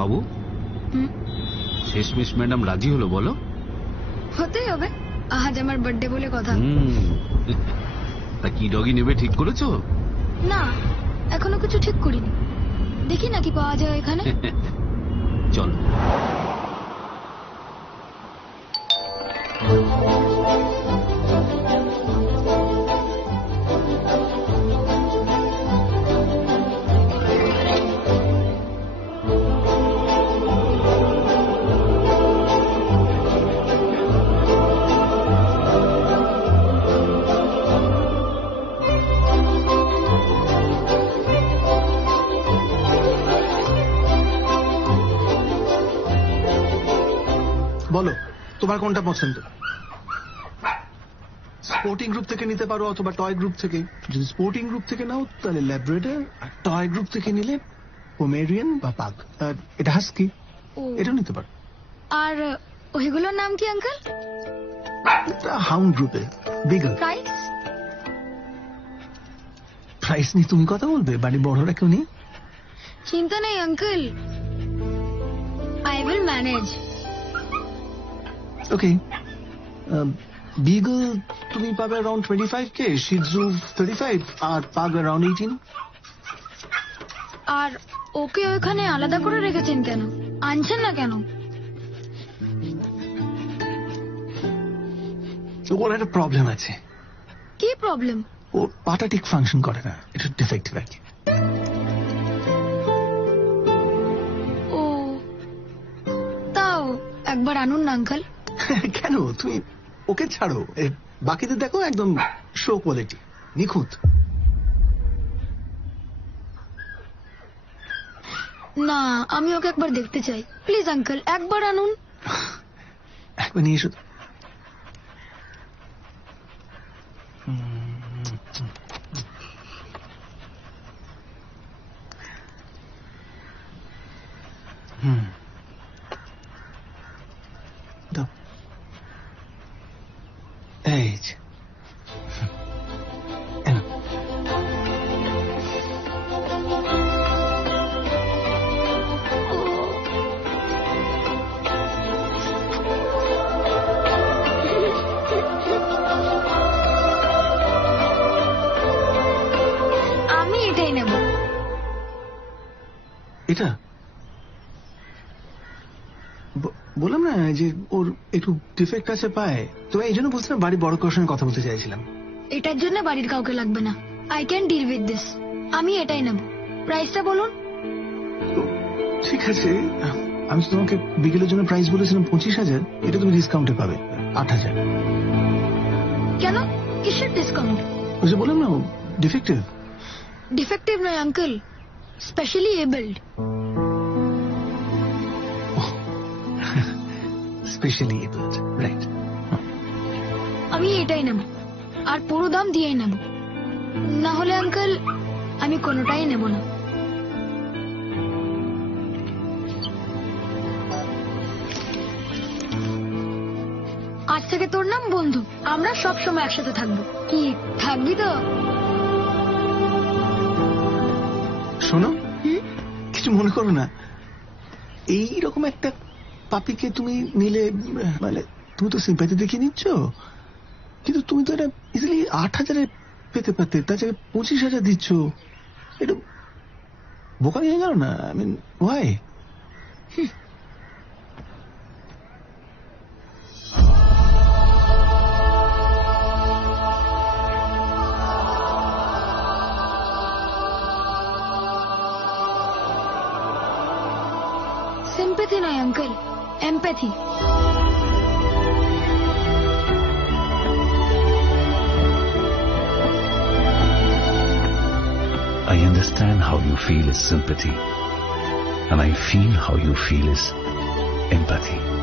বাবু শেষমেশ ম্যাডাম রাজি হলো বলো হতেই হবে আজ আমার বার্থডে বলে কথা তা কি ডগি নেবে ঠিক করেছো না এখনো কিছু ঠিক করিনি দেখি নাকি পাওয়া যায় এখানে চলো তোমার কোনটা পছন্দ স্পোর্টিং গ্রুপ থেকে নিতে পারো অথবা টয় গ্রুপ থেকে যদি স্পোর্টিং গ্রুপ থেকে নাও তাহলে ল্যাব্রেডার আর টয় গ্রুপ থেকে নিলে পোমেরিয়ান বা পাগ আর এটা হাস্কি এটাও নিতে পারো আর ওইগুলোর নাম কি আঙ্কেল হাউন্ড গ্রুপে বিগল প্রাইস নিয়ে তুমি কথা বলবে বাড়ি বড়রা কেউ নেই চিন্তা নেই uncle I will manage okay beagle um, তুমি পাবে অ্যারাউন্ড টোয়েন্টি ফাইভ কে শিজু থার্টি ফাইভ আর পাগ অ্যারাউন্ড এইটিন আর ওকে ওখানে আলাদা করে রেখেছেন কেন আনছেন না কেন ওর একটা প্রবলেম আছে কি প্রবলেম ওর পাটা ঠিক ফাংশন করে না এটা ডিফেক্টিভ আর কি ও তাও একবার আনুন না আঙ্কাল কেন তুমি ওকে ছাড়ো বাকিদের দেখো একদম শো কোয়ালিটি নিখুঁত না আমি ওকে একবার দেখতে চাই প্লিজ আঙ্কেল একবার আনুন একবার নিয়ে এসো হুম এটা বললাম না যে ওর একটু ডিফেক্ট আছে পায় তো এই জন্য বলছিলাম বাড়ি বড় কারোর সঙ্গে কথা বলতে চাইছিলাম এটার জন্য বাড়ির কাউকে লাগবে না I can deal with this আমি এটাই নেব প্রাইসটা বলুন ঠিক আছে আমি তো তোমাকে বিকেলের জন্য প্রাইস বলেছিলাম পঁচিশ হাজার এটা তুমি ডিসকাউন্টে পাবে আট হাজার কেন কিসের ডিসকাউন্ট বললাম না ডিফেক্টিভ ডিফেক্টিভ নয় uncle specially abled. Specially abled right আমি এটাই নেব আর পুরো দাম দিয়েই নেব না হলে আঙ্কেল আমি কোনোটাই নেব না আজ থেকে তোর নাম বন্ধু আমরা সব সময় একসাথে থাকবো কি থাকবি তো শোনো কিছু মনে করো না এই রকম একটা পাপিকে তুমি নিলে মানে তুমি তো সিম্পাতি দেখিয়ে নিচ্ছ কিন্তু তুমি তো এটা ইজিলি আট হাজারে পেতে পারতে তার জায়গায় পঁচিশ হাজার দিচ্ছ একটু বোকা নিয়ে গেল না I mean why Sympathy my uncle. Empathy. I understand how you feel is sympathy. And I feel how you feel is empathy.